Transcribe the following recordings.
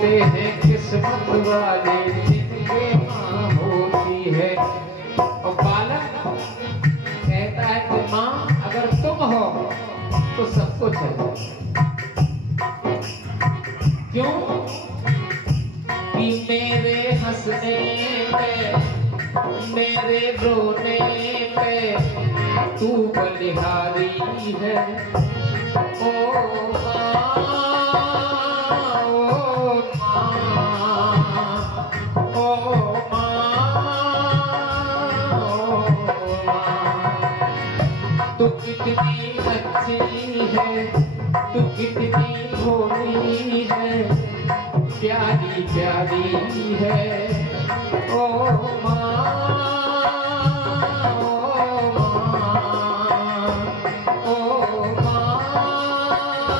होते हैं किस्मत वाले जिनके माँ होती है। और बालक कहता है कि माँ अगर तुम हो तो सब कुछ है। क्यों कि मेरे हंसने पे मेरे रोने पे तू बलिहारी है। ओ माँ, ओ माँ, ओ माँ, तू कितनी अच्छी है, तू कितनी भोली है, प्यारी प्यारी है। ओ माँ, ओ माँ, ओ माँ, ओ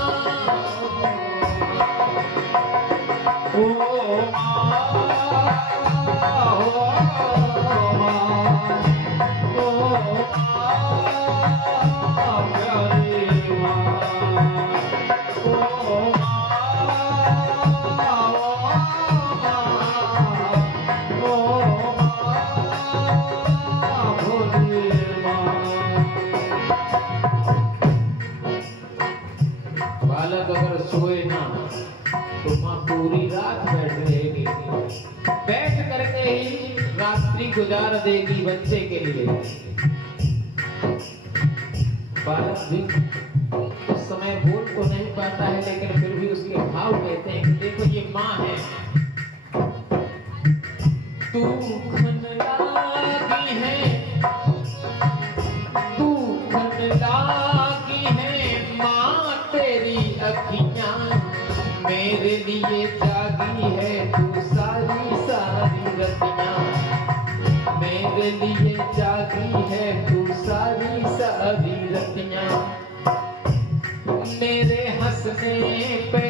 बालक अगर सोए ना तो माँ पूरी रात बैठ रहेगी, बैठ करके ही रात्रि गुजार देगी बच्चे के लिए। बालक भी उस समय बोल तो नहीं पाता है, लेकिन फिर भी उसके भाव कहते हैं कि देखो ये माँ है। तू खन लागी है, तू खन लागी है माँ तेरी अखियाँ मेरे लिए जागी है तू सारी सारी रतियाँ। मेरे लिए जागी है तू सारी सारी रतियाँ। मेरे हंसने पे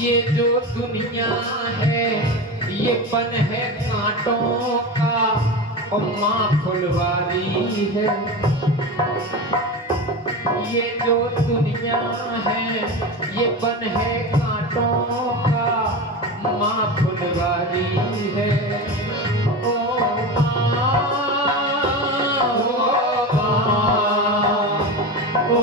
ये जो दुनिया है ये पन है कांटों का और माँ फुलवारी है। ये जो दुनिया है ये पन है कांटों का माँ फुलवारी है। ओ माँ, ओ माँ, ओ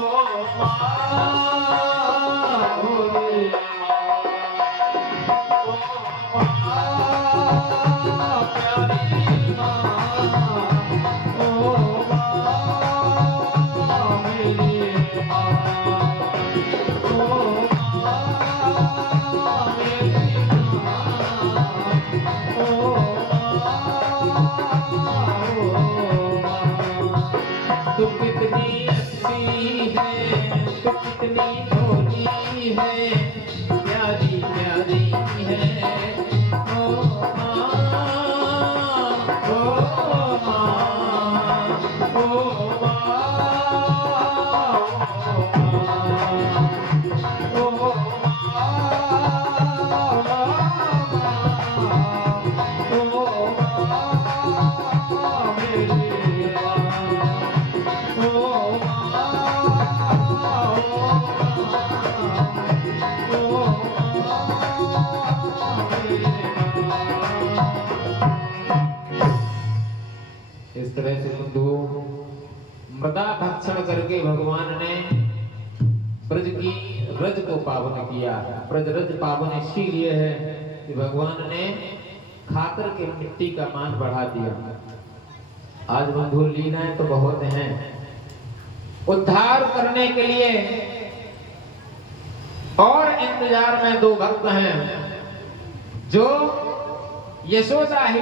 तू कितनी अच्छी है, तू कितनी भोली है, प्यारी प्यारी है। ओ माँ, ओ माँ, ओ माँ, ओ इस तरह से बंधुओं मृदा भक्षण करके भगवान ने ब्रज की रज को पावन किया। ब्रज रज पावन इसीलिए है कि भगवान ने खाकर के मिट्टी का मान बढ़ा दिया। आज बंधु लीलाएं तो बहुत हैं। उद्धार करने के लिए और इंतजार में दो भक्त हैं जो यशोदा ही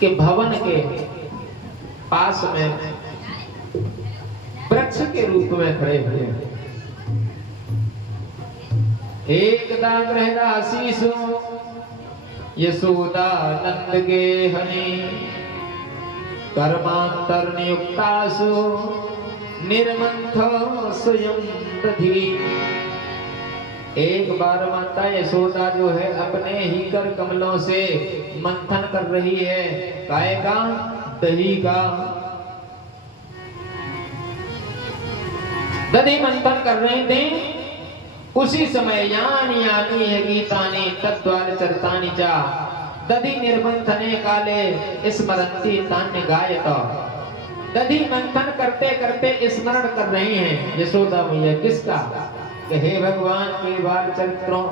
के भवन के पास में वृक्ष के रूप में खड़े हुए। एक दाग्रहदा आशीषो यशोदा नंद के हनि कर्मांतर नियुक्तासु निर्मंथ स्वयं दधि। एक बार माता यशोदा जो है अपने ही कर कमलों से मंथन कर रही है काय का, दही का। दधि मंथन कर रहे थे, उसी समय यानी यानी है गीतानी तद्वार चरतानी चा दधि निर्मंथने काले स्मरंती तान्य गायत। दधि मंथन करते करते स्मरण कर रही हैं यशोदा मैया किसका, कि हे भगवान के बाल चरित्रों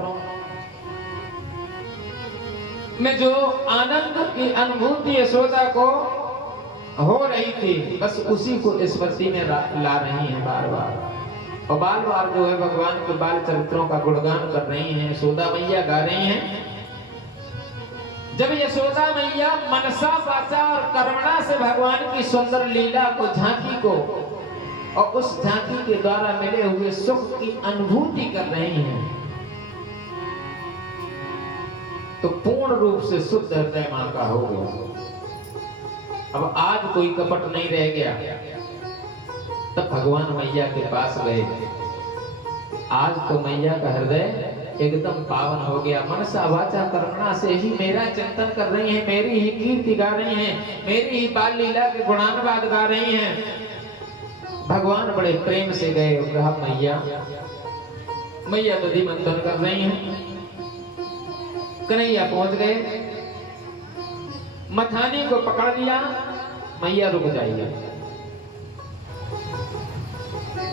में जो आनंद की अनुभूति यशोदा को हो रही थी, बस उसी को स्मृति में ला रही हैं बार बार। और बार बार जो है भगवान के बाल चरित्रों का गुणगान कर रही हैं, यशोदा मैया गा रही हैं। जब यशोदा मैया मनसा वाचा और कर्मणा से भगवान की सुंदर लीला को, झांकी को और उस झांकी के द्वारा मिले हुए सुख की अनुभूति कर रही हैं, तो पूर्ण रूप से शुद्ध हृदय मां का हो गया। अब आज कोई कपट नहीं रह गया। तब भगवान मैया के पास गए। आज तो मैया का हृदय एकदम पावन हो गया। मनसा वाचा कर्मणा से ही मेरा चिंतन कर रही हैं, मेरी ही कीर्ति गा रही हैं, मेरी ही बाल लीला के गुणानुवाद गा रही हैं। भगवान बड़े प्रेम से गए, कहा मैया, मैया दधि मंथन कर रही हैं। कन्हैया पहुंच गए, मथानी को पकड़ लिया, मैया रुक जाइए।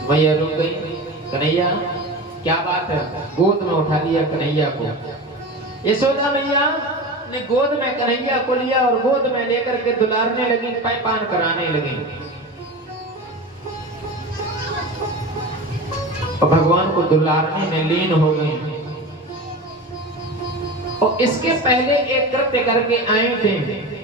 मैया रुक गई। कन्हैया क्या बात है, गोद में उठा लिया कन्हैया को। यशोदा मैया ने गोद में कन्हैया को लिया और गोद में लेकर के दुलारने लगी, पान कराने लगी। और भगवान को दुलारने में लीन हो गई। और इसके पहले एक कृत्य करके आए थे।